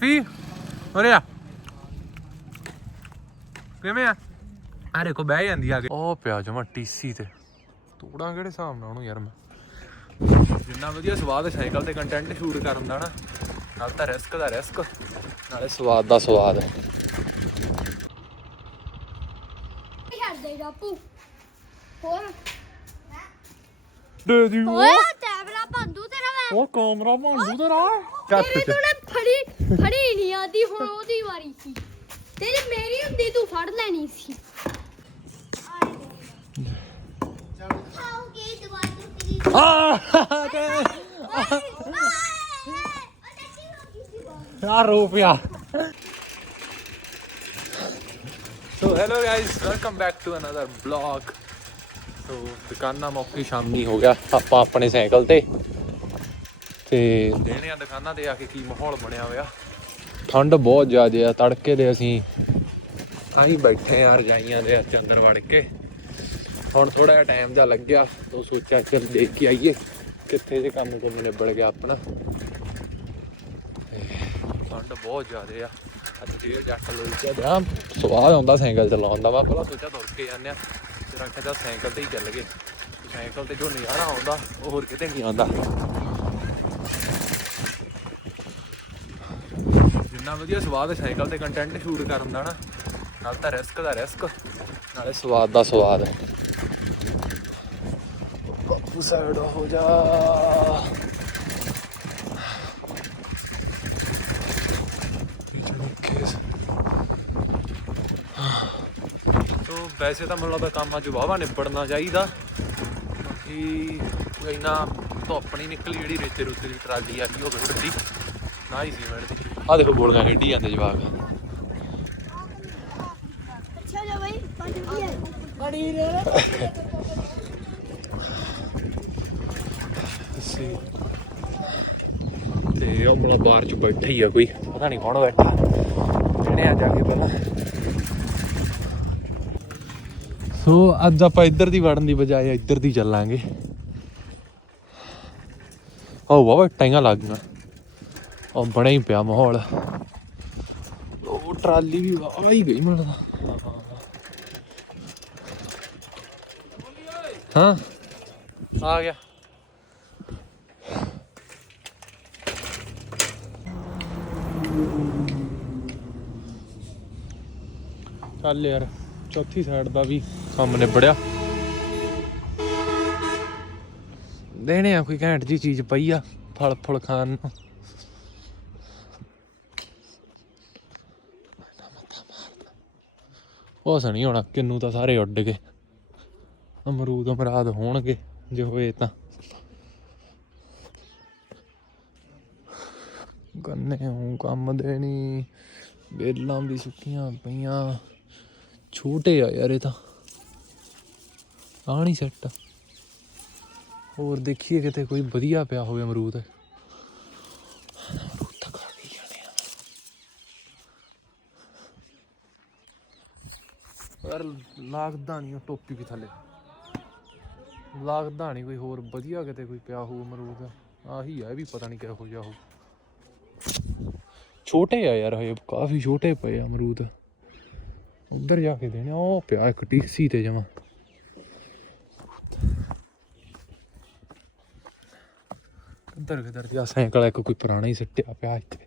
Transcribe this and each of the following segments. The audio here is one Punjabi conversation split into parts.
ਵੀ ਉਰੇ ਆ ਕਿਵੇਂ ਆ ਆ ਦੇਖੋ ਬਹਿ ਜਾਂਦੀ ਆ ਕੇ ਉਹ ਪਿਆ ਜਮਾ ਟੀਸੀ ਤੇ ਤੋੜਾਂ ਕਿਹੜੇ ਹਿਸਾਬ ਨਾਲ ਉਹਨੂੰ ਯਾਰ ਮੈਂ ਜਿੰਨਾ ਵਧੀਆ ਸਵਾਦ ਹੈ ਸਾਈਕਲ ਤੇ ਕੰਟੈਂਟ ਸ਼ੂਟ ਕਰਨ ਦਾ ਨਾ ਨਾਲ ਤਾਂ ਰਿਸਕ ਦਾ ਰਿਸਕ ਨਾਲੇ ਸਵਾਦ ਦਾ ਸਵਾਦ ਛੱਡ ਦੇ ਬਾਪੂ ਹੋਰ ਦੇ ਦੀ ਓਏ ਕੈਮਰਾ ਬੰਦੂ ਤੇਰਾ। ਉਹ ਕੈਮਰਾ ਕੱਟ ਤੇਰੀ ਚ ਤੂੰ ਫੜੀ ਨਹੀਂ ਆਦੀ ਹੁਣ ਉਹਦੀ ਵਾਰੀ ਸੀ। ਤੇਰੀ ਮੇਰੀ ਹੁੰਦੀ ਤੂੰ ਫੜ ਲੈਣੀ ਸੀ। ਖਾਓਗੇ ਦਵਾਈ ਆ ਰੋ ਪਿਆ। So hello guys welcome back to another blog so ਦੁਕਾਨਾਂ ਮੌਕੇ ਸ਼ਾਮੀ ਹੋ ਗਿਆ। ਆਪਾਂ ਆਪਣੇ ਸਾਈਕਲ ਤੇ ਤੇ ਦੇਣੇ ਆ ਦੁਕਾਨਾਂ ਤੇ ਆ ਕੇ ਕੀ ਮਾਹੌਲ ਬਣਿਆ ਹੋਇਆ? ਠੰਡ ਬਹੁਤ ਜ਼ਿਆਦਾ ਆ ਤੜਕੇ ਦੇ ਅਸੀਂ ਆਹੀ ਬੈਠੇ ਆ ਰਜਾਈਆਂ ਦੇ ਵਿੱਚ ਅੰਦਰ ਵੜ ਕੇ। ਹੁਣ ਥੋੜਾ ਜਿਹਾ ਟਾਈਮ ਦਾ ਲੱਗਿਆ ਤਾਂ ਸੋਚਿਆ ਚੱਲ ਦੇਖ ਕੇ ਆਈਏ ਕਿੱਥੇ ਜੇ ਕੰਮ ਕੰਮ ਨਿਬੜ ਗਿਆ ਆਪਣਾ। ਤੇ ਠੰਡ ਬਹੁਤ ਜ਼ਿਆਦਾ ਆ। ਅੱਜ ਫੇਰ ਜੱਟ ਲੋਈ ਕੇ ਆ ਸਵਾਦ ਆਉਂਦਾ ਸਾਈਕਲ ਚਲਾਉਣ ਦਾ ਵਾ ਪਹਿਲਾਂ ਸੋਚਿਆ ਤੁਰ ਕੇ ਜਾਂਦੇ ਆ। ਆਖਿਆ ਚੱਲ ਸਾਈਕਲ ਤੇ ਹੀ ਚੱਲ ਗਏ। ਸਾਈਕਲ ਤੇ ਜੋ ਨਜ਼ਾਰਾ ਆਉਂਦਾ ਉਹ ਹੋਰ ਕਿਤੇ ਨਹੀਂ ਆਉਂਦਾ। ਜਿੰਨਾ ਵਧੀਆ ਸਵਾਦ ਹੈ ਸਾਈਕਲ ਤੇ ਕੰਟੈਂਟ ਸ਼ੂਟ ਕਰਨ ਦਾ ਨਾ, ਨਾਲ ਤਾਂ ਰਿਸਕ ਦਾ ਰਿਸਕ ਨਾਲੇ ਸਵਾਦ ਦਾ ਸਵਾਦ ਬਾਪੂ ਸਾਈਡ ਹੋ ਜਾ। ਤੋ ਵੈਸੇ ਤਾਂ ਮੈਨੂੰ ਲੱਗਦਾ ਕੰਮ ਅੱਜ ਵਾਵਾ ਨਿਬੜਨਾ ਚਾਹੀਦਾ। ਕਿਉਂਕਿ ਇੰਨਾ ਧੁੱਪ ਨਹੀਂ ਨਿਕਲੀ ਜਿਹੜੀ ਰੇਤੇ ਰੁੱਤੇ ਦੀ ਟਰਾਲੀ ਆ ਗਈ, ਉਹ ਵੱਡੀ ਨਾ ਹੀ ਸੀਮੈਂਟ ਦੀ। ਆ ਦੇਖੋ ਗੋਲੀਆਂ ਖੇਡੀ ਜਾਂਦੇ ਜਵਾਕ। ਅੱਛਾ ਜਾ ਬਈ ਪੰਜ ਰੁਪਏ ਸੀ ਤੇ ਉਹ ਬਾਹਰ ਚ ਬੈਠਾ ਹੀ ਆ ਕੋਈ। ਪਤਾ ਨਹੀਂ ਕੌਣ ਬੈਠਾ। ਆ ਜਾ ਕੇ ਪਹਿਲਾਂ। ਸੋ ਅੱਜ ਆਪਾਂ ਇੱਧਰ ਦੀ ਵੜਨ ਦੀ ਬਜਾਏ ਇੱਧਰ ਦੀ ਚੱਲਾਂਗੇ। ਉਹ ਵਾਵਾ ਟਾਈਆਂ ਲੱਗ ਗਈਆਂ। ਉਹ ਬੜਾ ਹੀ ਪਿਆ ਮਾਹੌਲ। ਉਹ ਟਰਾਲੀ ਵੀ ਆ ਹੀ ਗਈ ਮੈਨੂੰ ਲੱਗਦਾ ਹਾਂ। ਆ ਗਿਆ। ਚੱਲ ਯਾਰ ਚੌਥੀ ਸਾਈਡ ਦਾ ਵੀ ਕੰਮ ਨਿਬੜਿਆ। ਦੇਣੇ ਆ ਕੋਈ ਘੈਂਟ ਜੀ ਚੀਜ਼ ਪਈ ਆ ਫਲ ਫੁਲ ਖਾਣ ਨੂੰ। ਉਹ ਨਹੀਂ ਹੋਣਾ, ਕਿੰਨੂ ਤਾਂ ਸਾਰੇ ਉੱਡ ਗਏ। ਅਮਰੂਦ ਅਮਰਾਦ ਹੋਣਗੇ, ਜੇ ਹੋਏ ਤਾਂ। ਗੰਨੇ ਹੂੰ ਕੰਮ ਦੇਣੀ, ਬੇਲਾਂ ਵੀ ਸੁੱਕੀਆਂ ਪਈਆਂ। ਛੋਟੇ ਆ ਯਾਰ ਇਹ ਤਾਂ। ਆ ਨਹੀਂ ਸੈੱਟ ਹੋਰ ਦੇਖੀਏ ਕਿਤੇ ਕੋਈ ਵਧੀਆ ਪਿਆ ਹੋਵੇ ਅਮਰੂਦ ਤਾਂ ਖਾ ਕੇ ਹੀ ਜਾਣੇ ਆ ਪਰ ਲਾਗਦਾ ਨਹੀਂ ਉਹ ਟੋਪੀ ਵੀ ਥੱਲੇ। ਲਾਗਦਾ ਨਹੀਂ ਕੋਈ ਹੋਰ ਵਧੀਆ ਕਿਤੇ ਕੋਈ ਪਿਆ ਹੋਊ ਅਮਰੂਦ। ਆਹੀ ਆ, ਇਹ ਵੀ ਪਤਾ ਨਹੀਂ ਕਿਹੋ ਜਿਹਾ ਹੋਊ। ਛੋਟੇ ਆ ਯਾਰ ਹਜੇ, ਕਾਫੀ ਛੋਟੇ ਪਏ ਅਮਰੂਦ। ਉੱਧਰ ਜਾ ਕੇ ਦੇਣੇ ਉਹ ਪਿਆ ਇੱਕ ਟੀਸੀ ਤੇ ਜਮਾ। ਕਿੱਧਰ ਕਿੱਧਰ ਦੀ ਆ ਸਾਈਕਲ ਇੱਕ ਕੋਈ ਪੁਰਾਣਾ ਹੀ ਸੱਟਿਆ ਪਿਆ ਇੱਥੇ।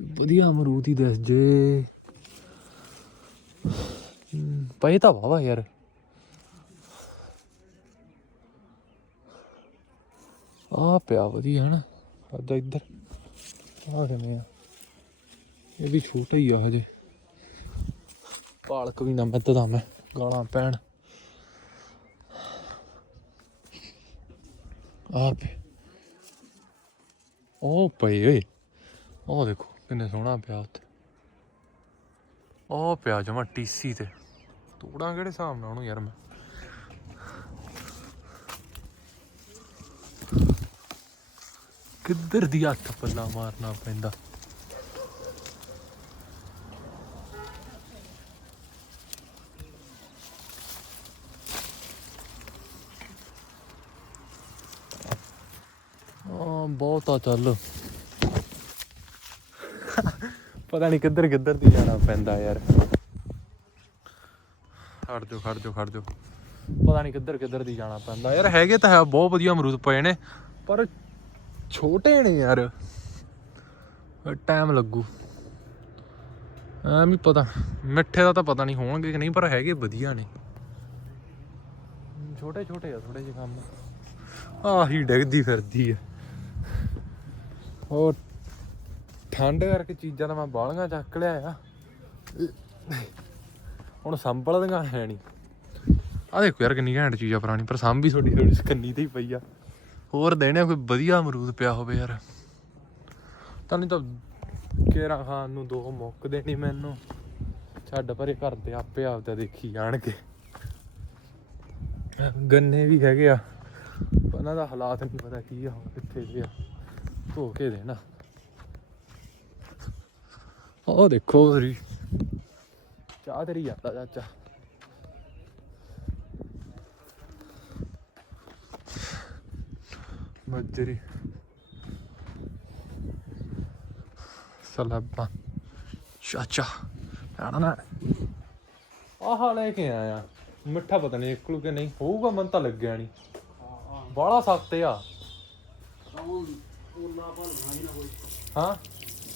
ਵਧੀਆ ਅਮਰੂਦ ਹੀ ਦੱਸ ਜੇ। ਪਏ ਤਾਂ ਵਾਵਾ ਯਾਰ। ਆ ਪਿਆ ਵਧੀਆ ਹਨਾ ਅੱਦਾ ਇੱਧਰ। ਆ ਕਿਵੇਂ ਆ? ਇਹ ਵੀ ਛੋਟਾ ਹੀ ਆ ਹਜੇ। ਪਾਲਕ ਵੀ ਨਾ ਮਿੱਧਦਾ ਮੈਂ, ਗਾਲਾਂ ਪੈਣ। ਆਪ ਉਹ ਪਏ ਓਏ ਉਹ ਦੇਖੋ ਕਿੰਨੇ ਸੋਹਣਾ ਪਿਆ ਉੱਥੇ। ਉਹ ਪਿਆ ਜਮਾ ਟੀਸੀ ਤੇ। ਤੋੜਾਂ ਕਿਹੜੇ ਹਿਸਾਬ ਨਾਲ ਉਹਨੂੰ ਯਾਰ ਮੈਂ? ਕਿੱਧਰ ਦੀ ਹੱਥ ਪੱਲਾ ਮਾਰਨਾ ਪੈਂਦਾ? ਆ ਬਹੁਤਾ ਚੱਲ। ਪਤਾ ਨਹੀਂ ਕਿੱਧਰ ਕਿੱਧਰ ਦੀ ਜਾਣਾ ਪੈਂਦਾ ਯਾਰ। ਖੜ ਜਾ ਖੜ ਜਾ ਖੜ ਜਾ ਪਤਾ ਨਹੀਂ ਕਿੱਧਰ ਕਿੱਧਰ ਦੀ ਜਾਣਾ ਪੈਂਦਾ। ਯਾਰ ਹੈਗੇ ਤਾਂ ਹੈ, ਬਹੁਤ ਵਧੀਆ ਅਮਰੂਦ ਪਏ ਨੇ, ਪਰ ਛੋਟੇ ਨੇ ਯਾਰ। ਟਾਈਮ ਲੱਗੂ। ਐਵੇਂ ਹੀ ਪਤਾ, ਮਿੱਠੇ ਦਾ ਤਾਂ ਪਤਾ ਨਹੀਂ ਹੋਣਗੇ ਕਿ ਨਹੀਂ, ਪਰ ਹੈਗੇ ਵਧੀਆ ਨੇ। ਛੋਟੇ ਛੋਟੇ ਆ ਥੋੜੇ ਜਿਹੇ ਕੰਮ। ਆਹੀ ਡਿੱਗਦੀ ਫਿਰਦੀ ਆ। ਉਹ ਠੰਡ ਕਰਕੇ ਚੀਜ਼ਾਂ ਤਾਂ ਮੈਂ ਬਾਲੀਆਂ ਚੱਕ ਲਿਆ ਆ। ਹੁਣ ਸੰਭਲਦੀਆਂ ਹੈ ਨਹੀਂ। ਆ ਦੇਖੋ ਯਾਰ ਕਿੰਨੀ ਘੈਂਟ ਚੀਜ਼ ਆ ਪੁਰਾਣੀ ਪਰ ਸਾਂਭੀ ਥੋੜੀ ਥੋੜੀ ਕੰਨੀ ਤੇ ਹੀ ਪਈ ਆ। ਹੋਰ ਦੇਣੇ ਕੋਈ ਵਧੀਆ ਅਮਰੂਦ ਪਿਆ ਹੋਵੇ ਯਾਰ। ਤਾਂ ਨਹੀਂ ਤਾਂ ਕੇਰਾ ਖਾਨ ਨੂੰ ਦੋ ਮੁੱਕਦੇ ਨਹੀਂ ਮੈਨੂੰ। ਛੱਡ ਪਰੇ ਘਰ ਦੇ ਆਪੇ ਆਪਦਾ ਦੇਖੀ ਜਾਣਗੇ। ਗੰਨੇ ਵੀ ਹੈਗੇ ਆ ਉਹਨਾਂ ਦਾ ਹਾਲਾਤ ਨਹੀਂ ਪਤਾ ਕੀ ਆ ਕਿੱਥੇ ਦੇ ਆ। ਧੋ ਕੇ ਦੇਣਾ। ਉਹ ਦੇਖੋ ਤੇਰੀ ਚਾਹ ਤੇਰੀ ਜਾਂਦਾ ਚਾਚਾ ਮੱਜਰੀ ਸਲਾਬਾ ਚਾਚਾ ਆਣਾ ਨਾ ਆਹ ਲੈ ਕੇ ਆਇਆ ਮਿੱਠਾ ਪਤਾ ਨਹੀਂ ਨਿਕਲੂ ਕਿ ਨਹੀਂ ਹੋਊਗਾ ਮਨ ਤਾਂ ਲੱਗਿਆ ਨਹੀਂ ਬਾਲਾ ਸਖਤ ਆ ਹਾਂ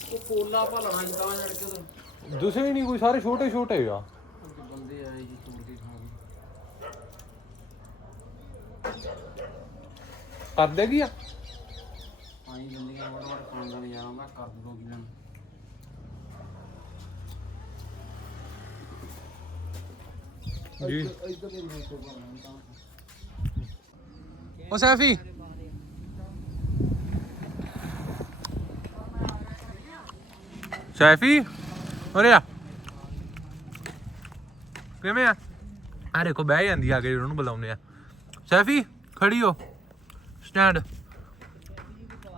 ਉਹ ਕੋਲਾ ਭਲਣਾ ਜੀ ਤਾਂ ਜੜ ਕੇ ਛੋਟੇ ਆ ਬੰਦੇ ਆਏ ਜੀ ਤੋੜ ਕੇ ਖਾ ਗਏ ਕਰ ਦੇਗੀ ਆ ਆਈ ਬੰਦੀਆਂ ਵੜ ਵੜ ਖਾਣ ਦਾ ਨਜ਼ਾਰਾ ਮੈਂ ਕਰ ਦੋ ਕਿਲਨ ਜੀ ਇੱਧਰ ਦੇ ਮੇਰੇ ਤੋਂ ਭਲਣਾ ਤਾਂ ਉਹ ਸੈਫੀ ਸੈਫੀ ਉਰੇ ਆ। ਕਿਵੇਂ ਆ? ਆ ਦੇਖੋ, ਬਹਿ ਜਾਂਦੀ ਆ ਕੇ ਉਹਨੂੰ ਬੁਲਾਉਂਦੇ ਆ। ਸੈਫੀ, ਖੜੀ ਹੋ। ਸਟੈਂਡ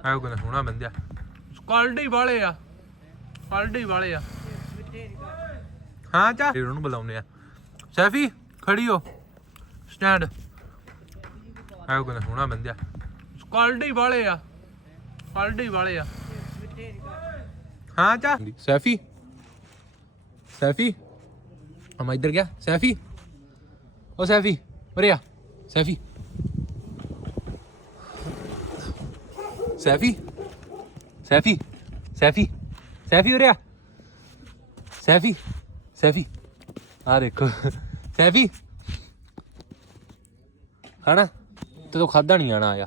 ਆਇਓ ਕਹਿੰਦਾ ਹੁਣਾ ਬੰਦਿਆ ਕੁਆਲਿਟੀ ਵਾਲੇ ਆ। ਕੁਆਲਿਟੀ ਵਾਲੇ ਆ। ਹਾਂ, ਚਾ। ਉਹਨੂੰ ਬੁਲਾਉਂਦੇ ਆ। ਸੈਫੀ, ਖੜੀ ਹੋ। ਸਟੈਂਡ ਆਇਓ ਕਹਿੰਦਾ ਹੁਣਾ ਬੰਦਿਆ ਕੁਆਲਿਟੀ ਵਾਲੇ ਆ। ਕੁਆਲਿਟੀ ਵਾਲੇ ਆ। ਹਾਂ, ਚਾ। ਸੈਫੀ। ਸੈਫੀ ਅਮਾ ਇੱਧਰ ਗਿਆ ਸੈਫੀ ਓ ਸੈਫੀ ਉਰੇ ਆ ਸੈਫੀ ਸੈਫੀ ਸੈਫੀ ਸੈਫੀ ਸੈਫੀ ਉਰੇ ਆ ਸੈਫੀ ਸੈਫੀ ਆ ਦੇਖੋ ਸੈਫੀ ਖਾਣਾ ਤੇ ਤੂੰ ਖਾਦਾ ਨਹੀਂ ਆਣਾ ਆਇਆ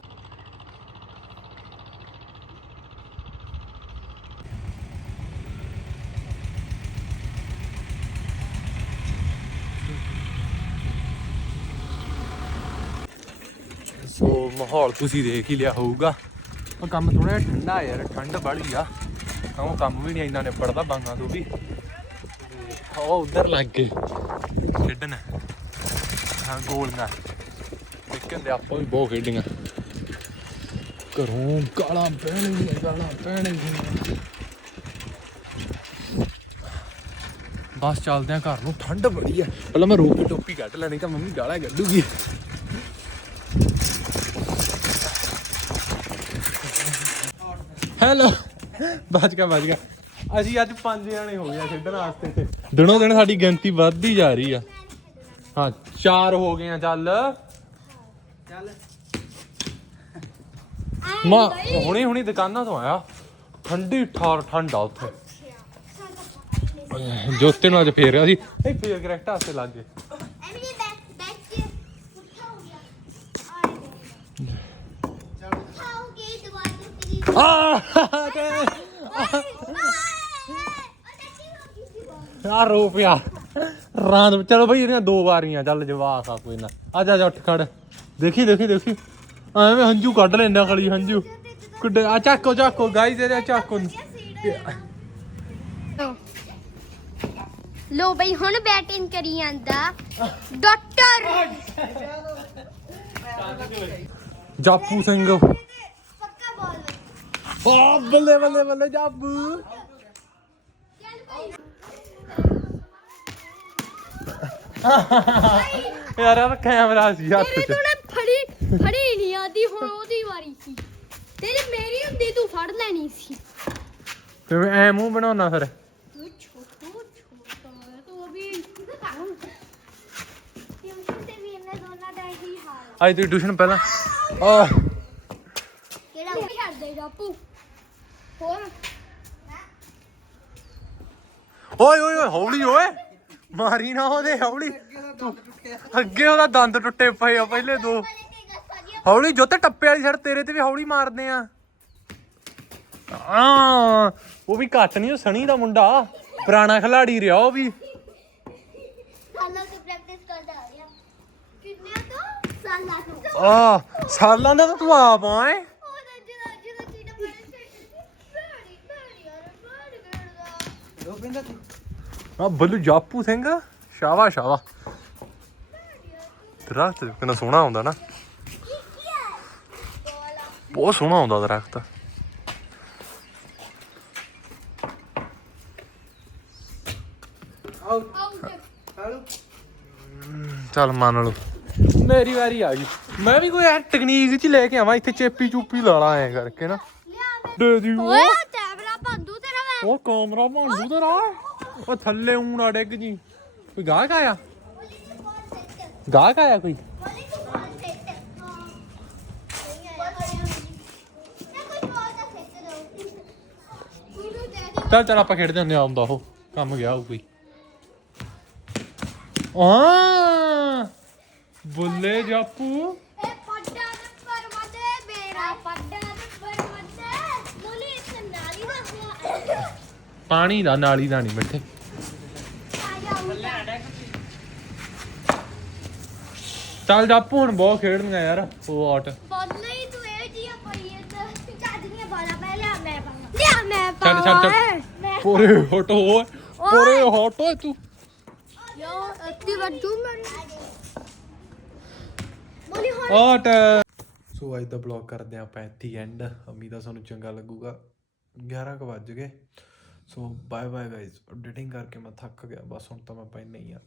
ਸੋ ਮਾਹੌਲ ਤੁਸੀਂ ਦੇਖ ਹੀ ਲਿਆ ਹੋਊਗਾ। ਉਹ ਕੰਮ ਥੋੜਾ ਜਿਹਾ ਠੰਡਾ ਯਾਰ ਠੰਡ ਬੜੀ ਆ। ਉਹ ਕੰਮ ਵੀ ਨਹੀਂ ਇੰਨਾ ਨਿਬੜਦਾ ਬਾਂਗਾ ਤੋਂ ਵੀ। ਉਹ ਉਧਰ ਲੱਗ ਗਏ। ਖੇਡਣ ਹਾਂ। ਗੋਲੀਆਂ। ਦੇਖੇ ਹੁੰਦੇ ਆਪਾਂ ਵੀ ਬਹੁਤ ਖੇਡੀਆਂ। ਘਰੋਂ ਗਾਲਾਂ ਪੈਣਗੀਆਂ ਗਾਲਾਂ ਪੈਣਗੀਆਂ। ਬਸ ਚੱਲਦੇ ਆ ਘਰ ਨੂੰ। ਠੰਡ ਬੜੀ ਆ। ਪਹਿਲਾਂ ਮੈਂ ਰੋਕ ਕੇ ਟੋਪੀ ਕੱਢ ਲੈਣੀ ਤਾਂ ਮੰਮੀ ਗਾਲਾਂ ਕੱਢੂਗੀ। ਹੈਲੋ। ਬਚ ਗਿਆ ਬਚ ਗਿਆ। ਅਸੀਂ ਅੱਜ ਪੰਜ ਜਣੇ ਹੋ ਗਏ ਖੇਡਣ ਵਾਸਤੇ ਤੇ। ਦਿਨੋਂ ਦਿਨ ਸਾਡੀ ਗਿਣਤੀ ਵੱਧਦੀ ਜਾ ਰਹੀ ਆ। ਹਾਂ ਚਾਰ ਹੋ ਗਏ ਆ ਚੱਲ। ਚੱਲ ਮਾ ਹੁਣੇ ਹੁਣੇ ਦੁਕਾਨਾਂ ਤੋਂ ਆਇਆ। ਠੰਡੀ ਠਾਰ ਠੰਡਾ ਉੱਥੇ। ਜੋਤੇ ਨੂੰ ਅੱਜ ਫੇਰ ਰਿਹਾ ਸੀ। ਇਹ ਫੇਰ ਕਰੈਕਟ ਵਾਸਤੇ ਲੱਗ ਗਏ ਐਮੀ ਬੈਕ ਬੈਕ ਤੇ ਉੱਠਾ ਹੋ ਗਿਆ ਉਠਾਓਗੇ ਦੁਬਾਰਾ ਤੇਰੀ ਆ ਤੇ ਆ ਰੋ ਪਿਆ ਰਾਂਦ ਚਲੋ ਬਈ ਇਹਦੀਆਂ ਦੋ ਵਾਰੀਆਂ ਚੱਲ ਜਵਾਕ ਆ ਕੋਈ ਨਾ ਆ ਜਾ ਜਾ ਉੱਠ ਖੜ ਦੇਖੀ ਦੇਖੀ ਦੇਖੀ ਐਵੇਂ ਹੰਝੂ ਕੱਢ ਲੈਂਦਾ ਖਲੀ ਹੰਝੂ ਕੁੱਡੇ ਆ ਚੱਕੋ ਚੱਕੋ ਗਾਈਜ਼ ਇਹਦੇ ਚੱਕੋ ਲੋ ਬਈ ਹੁਣ ਬੈਟਿੰਗ ਕਰੀ ਜਾਂਦਾ ਡਾਕਟਰ ਜਾਪੂ ਸਿੰਘ ਆ ਬੱਲੇ ਬੱਲੇ ਬੱਲੇ ਜਾਬੂ। ਯਾਰ ਯਾਰ ਕੈਮਰਾ ਸੀ ਹੱਥ ਤੇਰੇ 'ਚ। ਤੋਂ ਨਾ ਫੜੀ ਫੜੀ ਨਹੀਂ ਆਦੀ ਹੁਣ ਉਹਦੀ ਵਾਰੀ ਸੀ। ਤੇਰੀ ਮੇਰੀ ਹੁੰਦੀ ਤੂੰ ਫੜ ਲੈਣੀ ਸੀ। ਤੂੰ ਐ ਮੂੰਹ ਬਣਾਉਣਾ ਫਿਰ। ਤੂੰ ਛੋਟੂ ਛੋਟਾ ਹੈ, ਤੂੰ ਵੀ ਟਿਊਸ਼ਨ ਤੇ ਵੀ ਇਹਨਾਂ ਦੋਨਾਂ ਦਾ ਹੀ ਹਾਲ ਅੱਜ ਤੂੰ ਟਿਊਸ਼ਨ ਪਹਿਲਾਂ। ਓ ਕਿਹੜਾ? ਵੀ ਛੱਡ ਦੇ ਜਾਪੂ ਹੋਰ? ਓਏ ਓਏ ਓਏ ਹੌਲੀ ਓਏ। ਮਾਰੀ ਨਾ ਉਹਦੇ ਹੌਲੀ। ਤੂੰ- ਅੱਗੇ ਉਹਦਾ ਦੰਦ ਟੁੱਟੇ ਪਏ ਆ ਪਹਿਲੇ ਦੋ। ਹੌਲੀ ਜੋ ਤੇ ਟੱਪੇ ਵਾਲੀ ਸੜ ਤੇਰੇ ਤੇ ਵੀ ਹੌਲੀ ਮਾਰਦੇ ਆ। ਆ ਉਹ ਵੀ ਘੱਟ ਨਹੀਂ ਉਹ ਸਣੀ ਦਾ ਮੁੰਡਾ। ਪੁਰਾਣਾ ਖਿਲਾੜੀ ਰਿਹਾ ਉਹ ਵੀ। ਸਾਲਾਂ ਤੋਂ ਪ੍ਰੈਕਟਿਸ ਕਰਦਾ ਆ ਰਿਹਾ। ਕਿੰਨੇ ਤੋਂ? ਸਾਲਾਂ ਤੋਂ। ਆ ਸਾਲਾਂ ਦਾ ਤਾਂ ਤੂੰ ਆਪ ਆ ਏ ਉਹਦਾ ਜਿਹੜਾ ਜਿਹੜਾ ਚੀਟਾ ਬੜੇ ਬੜੀ ਬੜੀ ਯਾਰ ਬੜੀ ਕਰਦਾ ਦੋ ਪਿੰਦਾ ਤੂੰ ਆ ਬੱਲੂ ਜਾਪੂ ਸਿੰਘ ਸ਼ਾਵਾ ਸ਼ਾਵਾ ਦਰਖਤ ਕਿੰਨਾ ਸੋਹਣਾ ਹੁੰਦਾ ਨਾ ਬਹੁਤ ਸੋਹਣਾ ਹੁੰਦਾ ਦਰਖਤ ਚੱਲ ਮੰਨ ਲਓ ਮੇਰੀ ਵਾਰੀ ਆ ਗਈ ਮੈਂ ਵੀ ਕੋਈ ਐ ਟੈਕਨੀਕ ਚ ਲੈ ਕੇ ਆਵਾਂ ਇੱਥੇ ਚੇਪੀ ਚੂਪੀ ਲਾ ਲਾ ਐ ਕਰਕੇ ਨਾ ਦੇ ਦੀ ਉਹ ਓਏ ਕੈਮਰਾ ਬੰਦੂ ਉਹ ਕੈਮਰਾ ਭਾਂਡੂ ਤੇ ਰਾਹ ਉਹ ਥੱਲੇ ਊਣਾ ਡਿੱਗ ਜੀ। ਕੋਈ ਗਾਹਕ ਆਇਆ? ਗਾਹਕ ਆਇਆ ਕੋਈ? ਚੱਲ ਚੱਲ, ਆਪਾਂ ਖੇਡਦੇ ਹੁੰਦੇ ਆ ਆਉਂਦਾ ਉਹ। ਕੰਮ ਗਿਆ ਹੋਊ ਕੋਈ। ਆ ਬੁੱਲੇ ਜਾਪੂ। ਪਾਣੀ ਦਾ ਨਾਲੀ ਦਾ ਨਹੀਂ ਮਿੱਠੇ। ਚੱਲ ਜਾਪੂ ਹੁਣ ਬਹੁਤ ਖੇਡਣੀਆਂ ਯਾਰ ਉਹ ਆਟ। ਛੱਡ ਛੱਡ ਛੱਡ ਪੂਰੇ ਹਟੋ ਓਏ। ਪੂਰੇ ਹਟੋ ਤੂੰ। ਆਟ। ਸੋ ਅੱਜ ਦਾ ਬਲੌਗ ਕਰਦੇ ਹਾਂ ਆਪਾਂ ਇੱਥੇ ਐਂਡ ਉਮੀਦ ਆ ਤੁਹਾਨੂੰ ਚੰਗਾ ਲੱਗੂਗਾ। 11 ਕੁ ਵੱਜ ਗਏ। So bye bye guys editing ਕਰਕੇ ਮੈਂ ਥੱਕ ਗਿਆ। ਬਸ ਹੁਣ ਤਾਂ ਮੈਂ ਪੈਣਾ ਹੀ ਆ